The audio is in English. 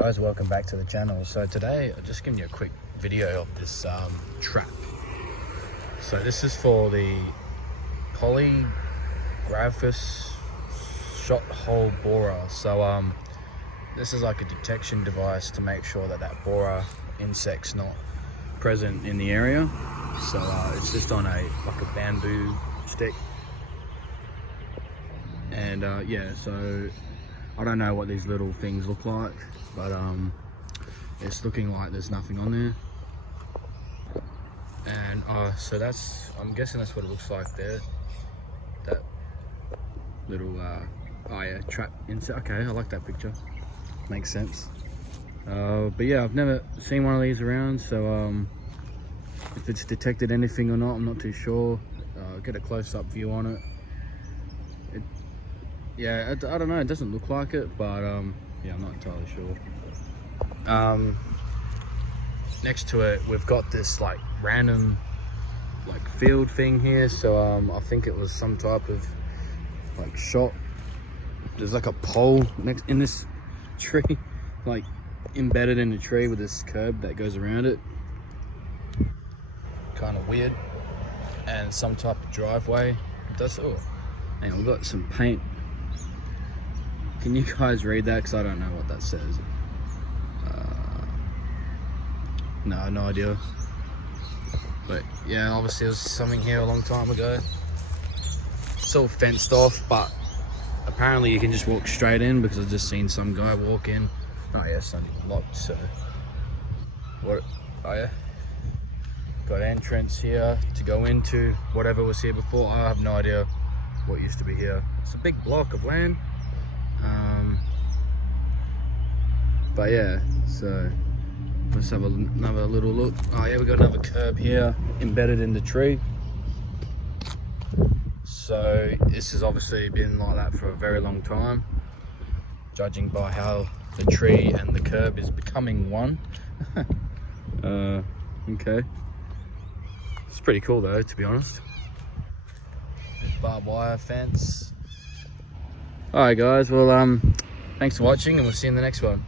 guys, welcome back to the channel. So today I'll just give you a quick video of this trap. So this is for the Polygraphus shot hole borer. So this is like a detection device to make sure that borer insect's not present in the area. So it's just on a bamboo stick, and yeah, so I don't know what these little things look like, but it's looking like there's nothing on there. And so I'm guessing that's what it looks like there. That little oh yeah, trap insect. Okay, I like that picture. Makes sense. But yeah, I've never seen one of these around, so if it's detected anything or not, I'm not too sure. Get a close-up view on it. Yeah, I don't know, it doesn't look like it, but yeah, I'm not entirely sure. Next to it, we've got this like random field thing here. So I think it was some type of shot. There's like a pole next in this tree, like embedded in the tree with this curb that goes around it. Kind of weird. And some type of driveway. Oh, hang on, we've got some paint. Can you guys read that? Because I don't know what that says. No idea. But yeah, obviously there was something here a long time ago. It's all fenced off, but apparently you can just walk straight in, because I've just seen some guy walk in. Oh yeah, it's not even locked, so... What? Oh yeah. Got entrance here to go into whatever was here before. I have no idea what used to be here. It's a big block of land. But yeah, so let's have another little look. Oh yeah, we got another curb here embedded in the tree. So this has obviously been like that for a very long time, judging by how the tree and the curb is becoming one. Okay, it's pretty cool though, to be honest. Barbed wire fence. Alright guys, well thanks for watching, and we'll see you in the next one.